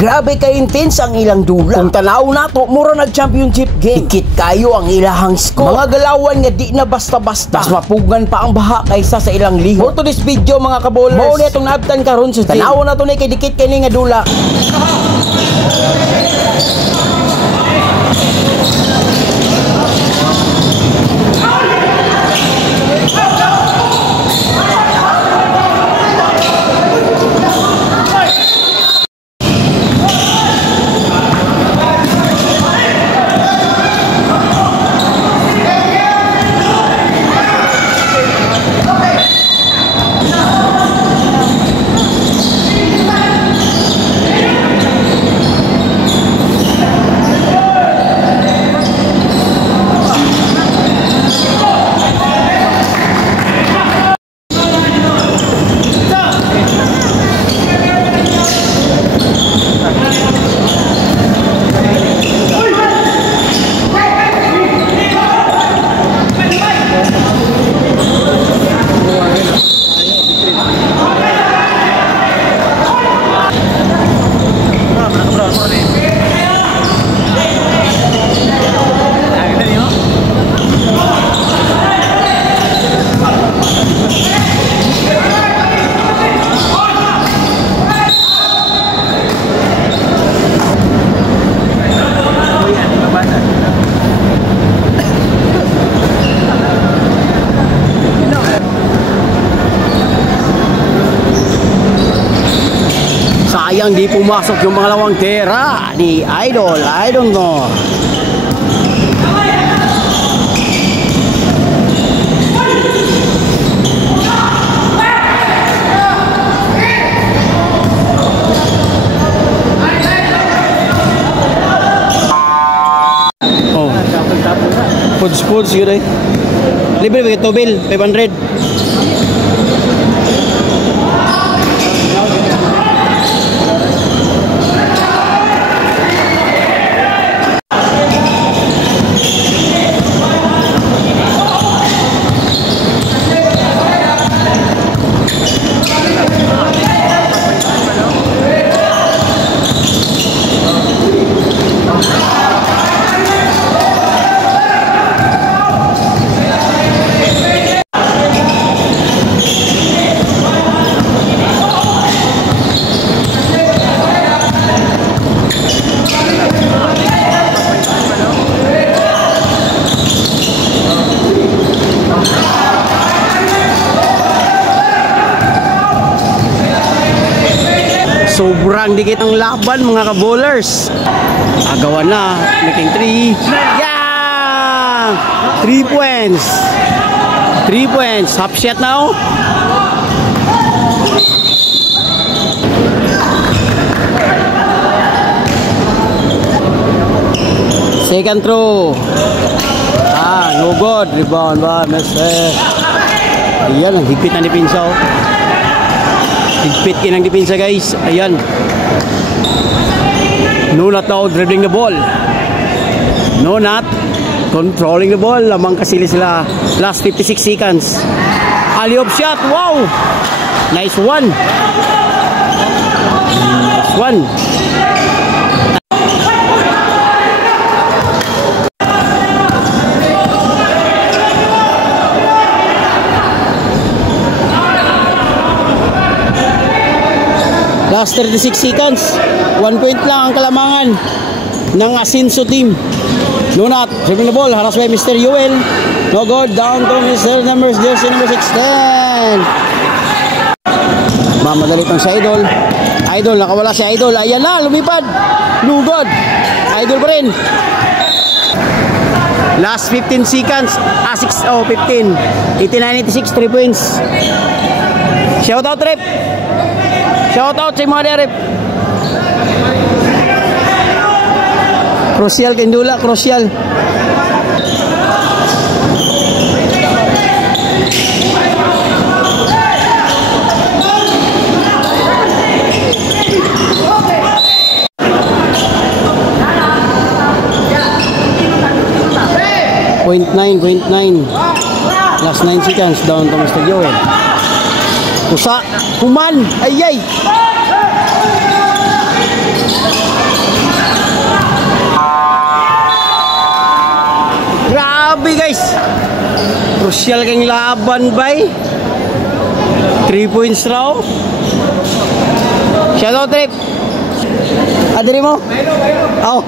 Grabe ka-intense ang ilang dula. Kung tanaw nato, mura nag-championship game. Higit kayo ang ilahang score. Mga galawan nga di na basta-basta. Mas mapugan pa ang baha kaysa sa ilang liho. For to this video mga kabowlers, mao na itong naabtan karon sa tanaw na to ni kay dikit kay nga dula. Sayang di pumasok yung mga lawang tera ni Idol. I don't know. Oh. Foods yun eh. Libre ba ito bill? 500. Sobrang dikit ang laban mga ka-bowlers. Agawan na, making 3. Yeah! 3 points. 3 points. Half shot now. Second throw. No good. Rebound ba? Messer. Ayan, ang higpit na dipinsa. Higpit kinang dipinsa guys. Ayan. No not now dribbling the ball. No not controlling the ball. Lamang kasili sila. Last 56 seconds. Alley-oop shot. Wow! Nice one. Nice one. Last 36 seconds. 1 point lang ang kalamangan ng Asinso team. No not. Dribbling the ball. Haras by Mr. Yoel. No good. Down to Mr. Jersey number 16. Mamadali pang si Idol. Idol. Nakawala si Idol. Ayan na. Lumipad. No good. Idol pa rin. Last 15 seconds. 15. 89-86. 3 points. Shout out rep. Shout out sa mga rep. Crucial kendula, crucial. .9 last 9 seconds down to Mr. Joel. Kusa, kuman, ayay. Grabe guys. Crucial kang laban bay. 3 points raw. Shoutout trip. Adiri mo? Oh.